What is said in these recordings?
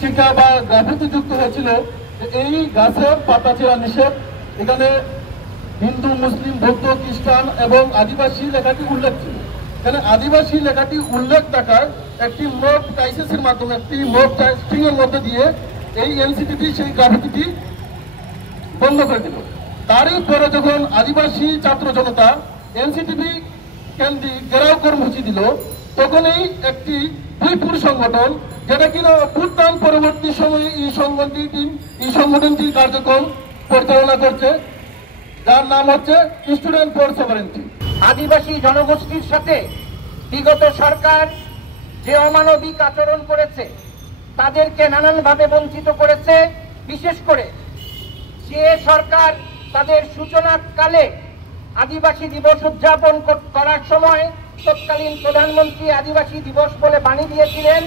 শিক্ষা বা গ্রাফিতি যুক্ত হয়েছিল এই গাছের পাতা ছেঁড়া নিষেধ। এখানে হিন্দু, মুসলিম, বৌদ্ধ, খ্রিস্টান এবং আদিবাসী লেখাটি উল্লেখ ছিল। এখানে আদিবাসী লেখাটি উল্লেখ থাকায় একটি মব ক্রাইসিসের মাধ্যমে, একটি মব স্ট্রিং এর মধ্যে দিয়ে এই এনসিটিভি সেই গ্রাফিতিটি বন্ধ করে দিল। তারই পরে যখন আদিবাসী ছাত্র জনতা এনসিটিভি কেন্দ্রিক ঘেরাও কর্মসূচি দিল, তখনই একটি বিপুল সংগঠন, যেটা কিনা অভ্যুত্থান পরবর্তী সময়ে এই সংগঠনটি কার্যক্রম পরিচালনা করছে, যার নাম হচ্ছে স্টুডেন্ট ফর সভারেন্টি। আদিবাসী জনগোষ্ঠীর সাথে বিগত সরকার যে অমানবিক আচরণ করেছে, তাদেরকে নানানভাবে বঞ্চিত করেছে। বিশেষ করে যে সরকার তাদের সূচনাকালে আদিবাসী দিবস উদযাপন করার সময় তৎকালীন প্রধানমন্ত্রী আদিবাসী দিবস বলে বাণী দিয়েছিলেন,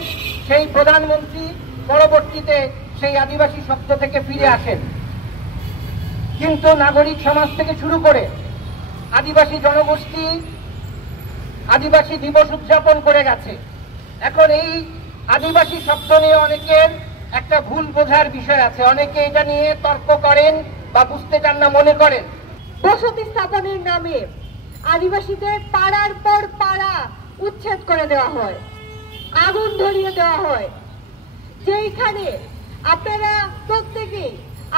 সেই প্রধানমন্ত্রী পরবর্তীতে সেই আদিবাসী শব্দ থেকে ফিরে আসেন। কিন্তু নাগরিক সমাজ থেকে শুরু করে আদিবাসী জনগোষ্ঠী আদিবাসী দিবস উদযাপন করে গেছে। এখন এই আদিবাসী শব্দ নিয়ে অনেকের একটা ভুল বোঝার বিষয় আছে। অনেকে এটা নিয়ে তর্ক করেন বা বুঝতে চান না, মনে করেন বসতি স্থাপনের নামে আদিবাসীদের পাড়ার পর পাড়া উচ্ছেদ করে দেওয়া হয়, আগুন ধরিয়ে দেওয়া হয়। যেখানে আপনারা প্রত্যেকেই,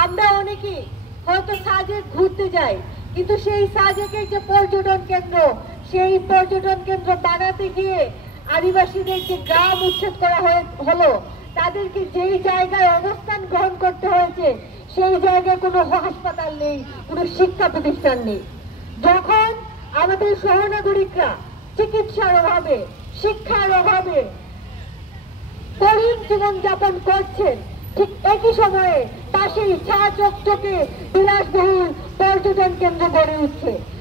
আমরা অনেকেই হয়তো সাজেক ঘুরতে যাই, কিন্তু সেই সাজেকের যে পর্যটন কেন্দ্র, সেই পর্যটন কেন্দ্র বানাতে গিয়ে আদিবাসীদের যে গ্রাম উচ্ছেদ করা হলো, তাদেরকে যেই জায়গায় অবস্থান গ্রহণ করতে হয়েছে সেই জায়গায় কোনো হাসপাতাল নেই, কোনো শিক্ষা প্রতিষ্ঠান নেই। যখন আমাদের সহনাগরিকরা চিকিৎসার অভাবে, শিক্ষার অভাবে করুণ জীবনযাপন করছেন, ঠিক একই সময়ে পাশেই চা চকচকে বিলাসবহুল পর্যটন কেন্দ্র গড়ে উঠছে।